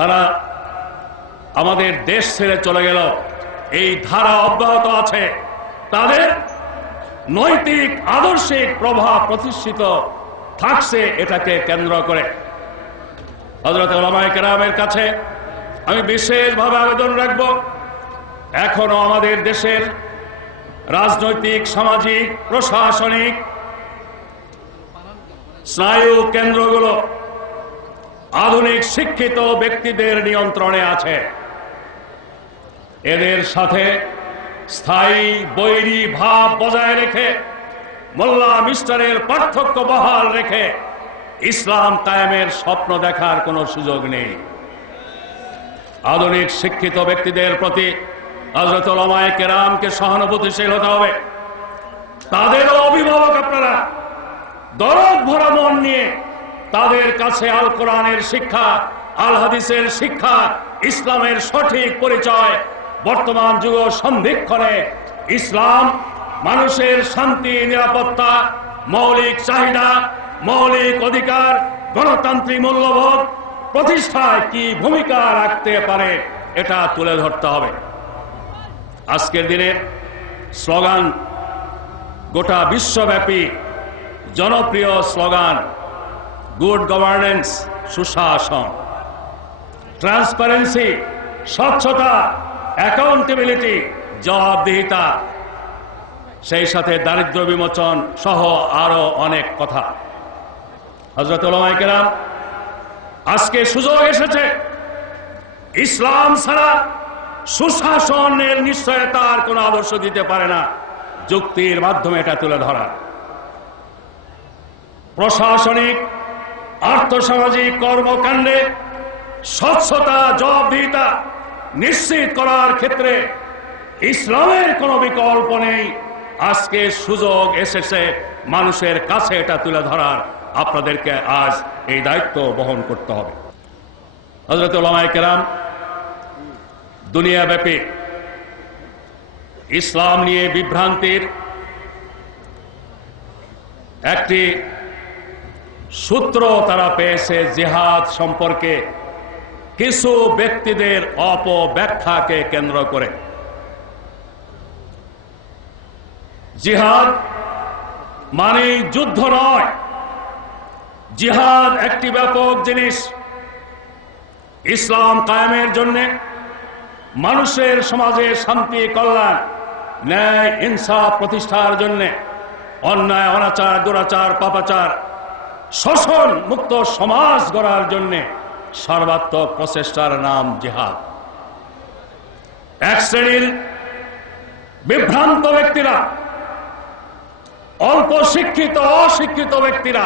তারা আমাদের দেশ ছেড়ে চলে গেল, এই ধারা অব্যাহত আছে। তাদের নৈতিক আদর্শিক প্রভাব প্রতিষ্ঠিত থাকছে এটাকে কেন্দ্র করে। হযরত উলামায়ে কেরামের কাছে আমি বিশেষভাবে আবেদন রাখব, এখনো আমাদের দেশের রাজনৈতিক, সামাজিক, প্রশাসনিক স্নায়ু কেন্দ্রগুলো আধুনিক শিক্ষিত ব্যক্তিদের নিয়ন্ত্রণে আছে। এদের সাথে স্থায়ী বৈরী ভাব বজায় রেখে, মোল্লা মিস্টারের পার্থক্য বহাল রেখে ইসলাম কায়েমের স্বপ্ন দেখার কোনো সুযোগ নেই। আধুনিক শিক্ষিত ব্যক্তিদের প্রতি হযরত উলামায়ে কেরামকে সহানুভূতিশীল হতে হবে। তাদেরও অভিভাবক আপনারা দরদ ভরা মন নিয়ে তাদের কাছে আল কোরআনের শিক্ষা, আল হাদিসের শিক্ষা, ইসলামের সঠিক পরিচয়, বর্তমান যুগ সন্ধিক্ষণে ইসলাম মানুষের শান্তি, নিরাপত্তা, মৌলিক চাহিদা, মৌলিক অধিকার, গণতান্ত্রিক মূল্যবোধ প্রতিষ্ঠায় কি ভূমিকা রাখতে পারে এটা তুলে ধরতে হবে। আজকের দিনে স্লোগান, গোটা বিশ্বব্যাপী জনপ্রিয় স্লোগান, গুড গভর্নেন্স, সুশাসন, ট্রান্সপারেন্সি, স্বচ্ছতা, অ্যাকাউন্টেবিলিটি, জবাবদিহিতা, সেই সাথে দারিদ্র্য বিমোচন সহ আরো অনেক কথা। হযরত উলামায়ে কেরাম, আজকে সুযোগ এসেছে ইসলাম ছাড়া সুশাসনের নিশ্চয়তার কোন আদর্শ দিতে পারে না, যুক্তির মাধ্যমে এটা তুলে ধরা। প্রশাসনিক, আর্থসামাজিক কর্মকাণ্ডে স্বচ্ছতা, জবাবদিহিতা নিশ্চিত করার ক্ষেত্রে ইসলামের কোনো বিকল্প নেই। আজকে সুযোগ এসেছে মানুষের কাছে এটা তুলে ধরার। আপনাদেরকে আজ এই দায়িত্ব বহন করতে হবে। হযরত উলামায়ে কেরাম দুনিয়াব্যাপী ইসলাম নিয়ে বিভ্রান্তির একটি সূত্র তারা পেয়েছে জিহাদ সম্পর্কে কিছু ব্যক্তিদের অপব্যাখ্যাকে কেন্দ্র করে। জিহাদ মানে যুদ্ধ নয়, জিহাদ একটি ব্যাপক জিনিস। ইসলাম কায়েমের জন্য, মানুষের সমাজে শান্তি, কল্যাণ, ন্যায়, ইনসাফ প্রতিষ্ঠার জন্য, অন্যায়, অনাচার, দুরাচার, পাপাচার, শোষণ মুক্ত সমাজ গড়ার জন্য সর্বাত্মক প্রচেষ্টার নাম জিহাদ। এক শ্রেণীর বিভ্রান্ত ব্যক্তিরা, অল্প শিক্ষিত, অশিক্ষিত ব্যক্তিরা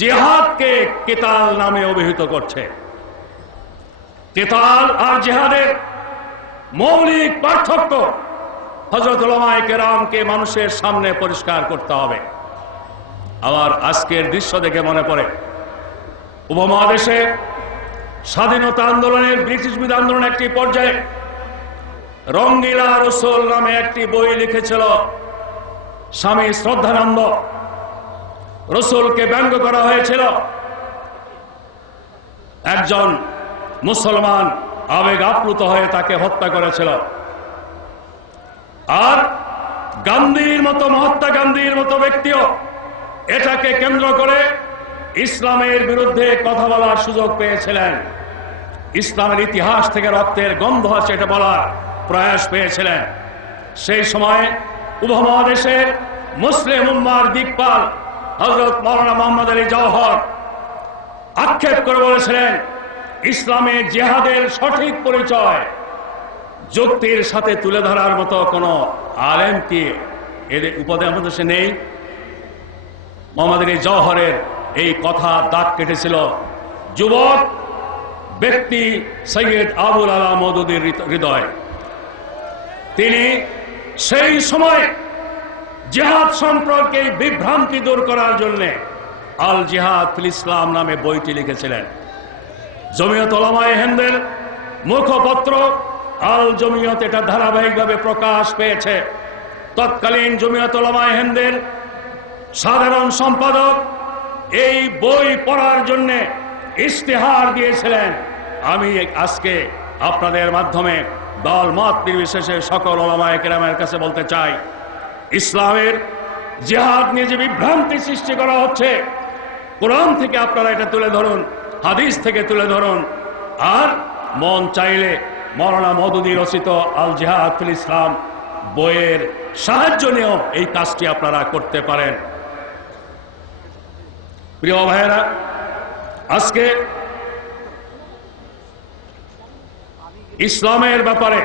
জিহাদকে কিতাল নামে অভিহিত করছে। কিতাল আর জিহাদের মৌলিক পার্থক্য হযরত উলামায়ে কেরামকে মানুষের সামনে পরিষ্কার করতে হবে। আমার আজকের দৃশ্য দেখে মনে পড়ে, উপমহাদেশে স্বাধীনতা আন্দোলনের, ব্রিটিশ বিরোধী আন্দোলনের একটি পর্যায়ে রঙ্গিলা রসুল নামে একটি বই লিখেছিল স্বামী শ্রদ্ধানন্দ। রসুলকে ব্যঙ্গ করা হয়েছিল। একজন মুসলমান আবেগ আপ্লুত হয়ে তাকে হত্যা করেছিল। আর গান্ধীর মতো, মহাত্মা গান্ধীর মতো ব্যক্তিও এটাকে কেন্দ্র করে ইসলামের বিরুদ্ধে কথা বলার সুযোগ পেয়েছিলেন। ইসলামের ইতিহাস থেকে রক্তের গন্ধ আছে এটা বলার প্রয়াস পেয়েছিলেন। সেই সময় উপমহাদেশের মুসলিম উম্মার দিকপাল হযরত মাওলানা মুহাম্মদ আলী জওহর আক্ষেপ করে বলেছিলেন, ইসলামের জিহাদের সঠিক পরিচয় যুক্তির সাথে তুলে ধরার মতো কোন আলেম কি এদের উপমহাদেশে নেই? মুহাম্মদ আলী জওহরের এই কথা দাগ কেটেছিল যুবক ব্যক্তি সৈয়দ আবুল আলা মওদুদীর হৃদয়। তিনি সেই সময় জিহাদ সম্পর্কে বিভ্রান্তি দূর করার জন্য আল জিহাদ ফিল ইসলাম নামে বইটি লিখেছিলেন। জমিয়ত উলামায়ে হিন্দের মুখপত্র আল জমিয়ত এটা ধারাবাহিকভাবে প্রকাশ পেয়েছে। তৎকালীন জমিয়ত উলামায়ে হিন্দের সাধারণ সম্পাদক এই বই পড়ার জন্য ইশতেহার দিয়েছিলেন। আমি আজকে আপনাদের মাধ্যমে দল মত নির্বিশেষে সকল উলামায়ে কেরামের কাছে বলতে চাই, ইসলামের জিহাদ নিয়ে যে বিভ্রান্তি সৃষ্টি করা হচ্ছে, কোরআন থেকে আপনারা এটা তুলে ধরুন, হাদিস থেকে তুলে ধরুন, আর মন চাইলে মৌলানা মওদুদী রচিত আল জিহাদ ফিল ইসলাম বইয়ের সাহায্য নিয়েও এই কাজটি আপনারা করতে পারেন। প্রিয় ভাইয়েরা, আজকে ইসলামের ব্যাপারে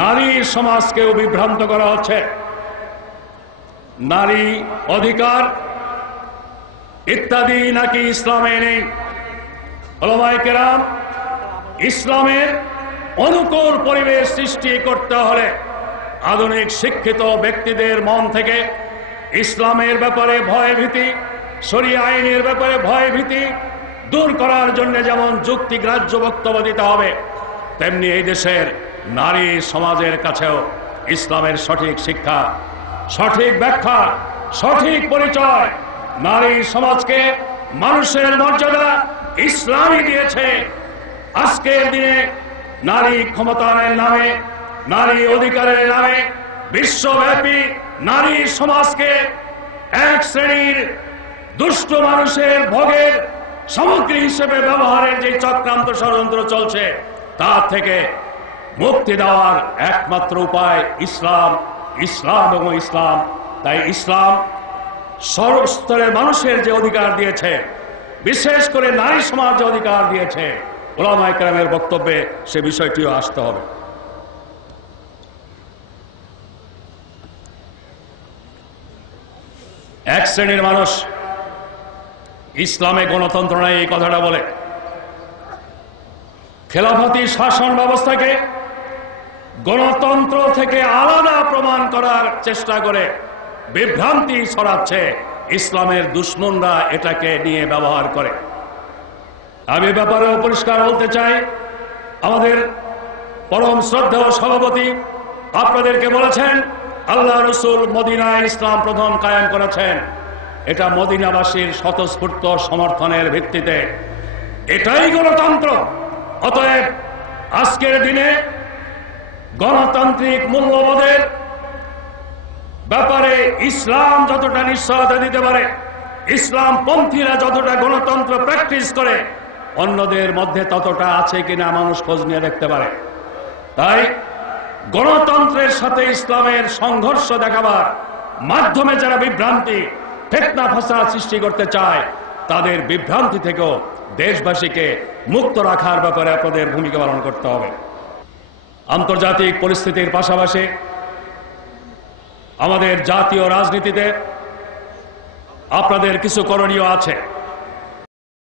নারী সমাজকেও বিভ্রান্ত করা হচ্ছে। নারী অধিকার ইত্যাদি নাকি ইসলামে নেই। উলামায়ে কেরাম, ইসলামের অনুকূল পরিবেশ সৃষ্টি করতে হলে আধুনিক শিক্ষিত ব্যক্তিদের মন থেকে ইসলামের ব্যাপারে ভয় ভীতি, শরিয়া আইনের ব্যাপারে ভয় ভীতি দূর করার জন্য যেমন যুক্তিগ্রাহ্য বক্তব্য দিতে হবে, তেমনি এই দেশের নারী সমাজের কাছেও ইসলামের সঠিক শিক্ষা, সঠিক ব্যাখ্যা, সঠিক পরিচয়, নারী সমাজকে মানুষের মর্যাদা ইসলামই দিয়েছে। আজকের দিনে নারী ক্ষমতায়নের নামে, নারী অধিকারের নামে বিশ্বব্যাপী নারী সমাজকে এক শ্রেণীর দুষ্ট মানুষের ভোগের সামগ্রী হিসেবে ব্যবহারের যে চক্রান্ত ষড়যন্ত্র চলছে, তার থেকে মুক্তি দেওয়ার একমাত্র উপায় ইসলাম, ইসলাম এবং ইসলাম। তাই ইসলাম সর্বস্তরের মানুষের যে অধিকার দিয়েছে, বিশেষ করে নারী সমাজ যে অধিকার দিয়েছে, উলামায়ে কেরামের বক্তব্যে সে বিষয়টিও আসতে হবে। এক শ্রেণীর মানুষ ইসলামে গণতন্ত্র নাই এই কথাটা বলে খেলাফতি শাসন ব্যবস্থাকে গণতন্ত্র থেকে আলাদা প্রমাণ করার চেষ্টা করে বিভ্রান্তি ছড়াচ্ছে। ইসলামের দুশমনরা এটাকে নিয়ে ব্যবহার করে। আমি ব্যাপারেও পরিষ্কার বলতে চাই, আমাদের পরম শ্রদ্ধেয় সভাপতি আপনাদেরকে বলেছেন আল্লাহ রসুল মদিনায় ইসলাম প্রথম কায়েম করেছেন। এটা মদিনাবাসীর স্বতঃস্ফূর্ত সমর্থনের ভিত্তিতে, এটাই গণতন্ত্র। অতএব আজকের দিনে গণতান্ত্রিক মূল্যবোধের ব্যাপারে ইসলাম যতটা নিশ্চয়তা দিতে পারে, ইসলাম পন্থীরা যতটা গণতন্ত্র প্র্যাকটিস করে, অন্যদের মধ্যে ততটা আছে কিনা মানুষ খোঁজ নিয়ে দেখতে পারে। তাই গণতন্ত্রের সাথে ইসলামের সংঘর্ষ দেখাবার মাধ্যমে যারা বিভ্রান্তি, ফিতনা ফাসাদ সৃষ্টি করতে চায়, তাদের বিভ্রান্তি থেকেও দেশবাসীকে মুক্ত রাখার ব্যাপারে আপনাদের ভূমিকা পালন করতে হবে। আন্তর্জাতিক পরিস্থিতির পাশাপাশি আমাদের জাতীয় রাজনীতিতে আপনাদের কিছু করণীয় আছে।